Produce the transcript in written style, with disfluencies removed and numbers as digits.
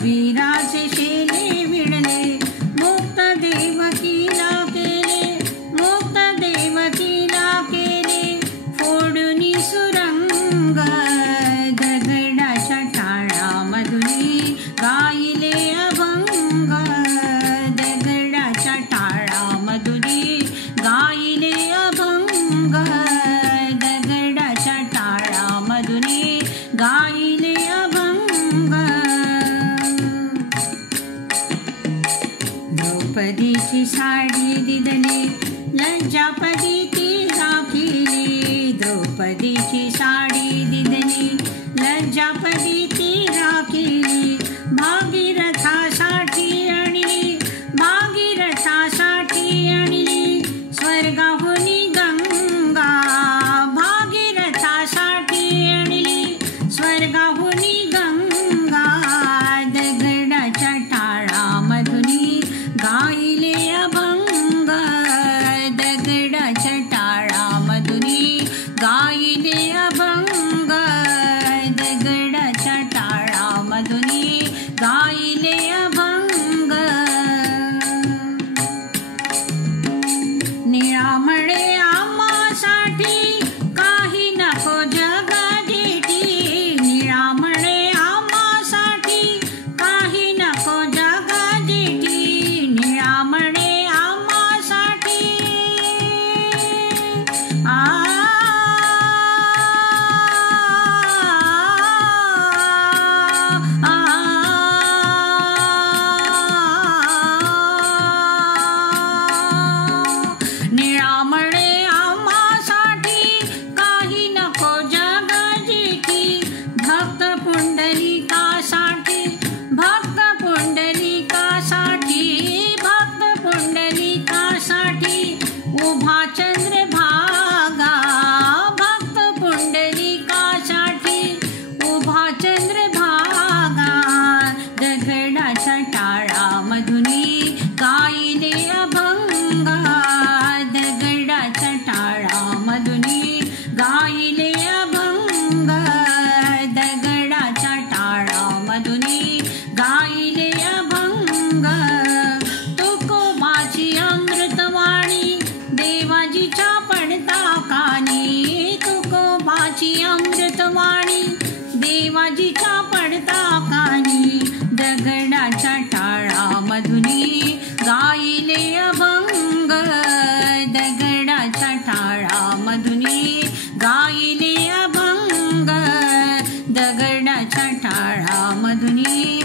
कबीराचे शेले विणले, मुक्त देवकीला केले, मुक्त देवकीला केले फोडूनी सुरंग. दगडाच्या टाळामधुनी गायले अभंग, दगडाच्या टाळामधुनी गायले अभंग, दगडाच्या टाळामधुनी गायले अभंग. द्रौपदीची साडी दिदली, लज्जापदी ती राखिली, द्रौपदीची साडी दिदली, लज्जापदी ती राखिली. भागीरथासाठी आणली, भागीरथासाठी आणली स्वर्गाहुनी गंगा, भागीरथासाठी आणली स्वर्गाहुनी गंगा. दगडाच्या टाळामधुनी गायले अभंग, दगडाच्या टाळामधुनी गायले अभंग, दगडाच्या टाळामधुनी गायले अभंग. निळामळे आम्हासाठी काही नको जगाजेठी, निळामळे आम्हासाठी काही नको जगाजेठी, निळामळे आम्हासाठी. निळामळे आम्हासाठी काही नको जगाजेठी, भक्त पुंडलिकासाठी, भक्त पुंडलिकासाठी, भक्त पुंडलिकासाठी उभा चंद्रभागा, भक्त पुंडलिकासाठी उभा चंद्रभागा. दगडाच्या टाळामधुनी गायले अभंग, दगडाच्या टाळामधुनी गायले अभंग, दगडाच्या टाळामधुनी गायले अभंग. तुकोबाची अमृतवाणी देवाजीच्या पडता कानी, तुकोबाची अमृतवाणी देवाजीच्या पडता कानी. दगडाच्या टाळामधुनी गायले अभंग, दगडाच्या टाळामधुनी गायले अभंग, दगडाच्या टाळामधुनी